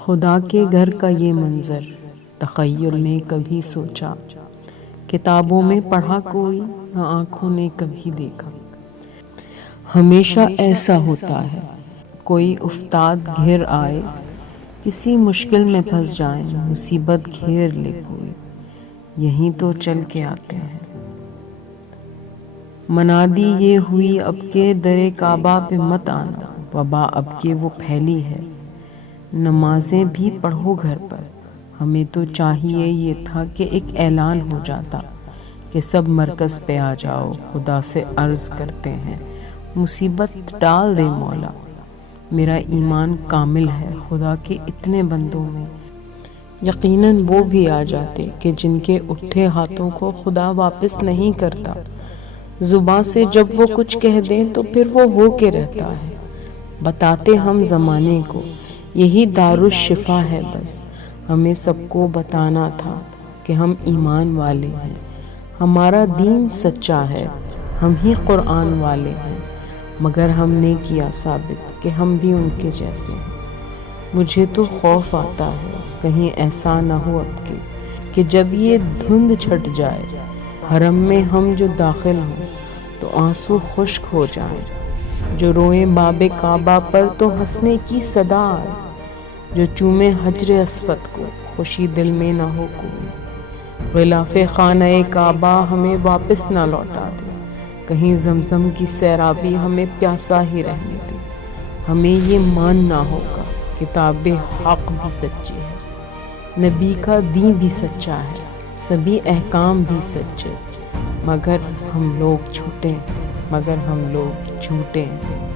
خدا کے گھر کا یہ منظر تخیل نے کبھی سوچا، کتابوں میں پڑھا کوئی نہ آنکھوں نے کبھی دیکھا۔ ہمیشہ ایسا ہوتا ہے، کوئی افتاد گھر آئے، کسی مشکل میں پھنس جائیں، مصیبت گھیر لے کوئی، یہیں تو چل کے آتے ہیں۔ منادی یہ ہوئی اب کے در کعبہ پہ مت آنا، وبا اب کے وہ پھیلی ہے۔ نمازیں بھی پڑھو گھر پر، ہمیں تو چاہیے یہ تھا کہ ایک اعلان ہو جاتا کہ سب مرکز پہ آ جاؤ، خدا سے عرض کرتے ہیں مصیبت ڈال دے مولا۔ میرا ایمان کامل ہے خدا کے اتنے بندوں میں، یقیناً وہ بھی آ جاتے کہ جن کے اٹھے ہاتھوں کو خدا واپس نہیں کرتا۔ زباں سے جب وہ کچھ کہہ دیں تو پھر وہ ہو کے رہتا ہے۔ بتاتے ہم زمانے کو یہی دارالشفا ہے، بس ہمیں سب کو بتانا تھا کہ ہم ایمان والے ہیں، ہمارا دین سچا ہے، ہم ہی قرآن والے ہیں، مگر ہم نے کیا ثابت کہ ہم بھی ان کے جیسے ہیں۔ مجھے تو خوف آتا ہے کہیں ایسا نہ ہو اب کہ جب یہ دھند چھٹ جائے، حرم میں ہم جو داخل ہوں تو آنسو خشک ہو جائیں، جو روئیں باب کعبہ پر تو ہنسنے کی صدا آئے، جو چومے حجر اسود کو خوشی دل میں نہ ہو کوئی۔ غلاف خانہ کعبہ ہمیں واپس نہ لوٹا دے، کہیں زمزم کی سیرابی ہمیں پیاسا ہی رہنے دے۔ ہمیں یہ ماننا ہوگا کتاب حق بھی سچی ہے، نبی کا دین بھی سچا ہے، سبھی احکام بھی سچے، مگر ہم لوگ جھوٹے ہیں،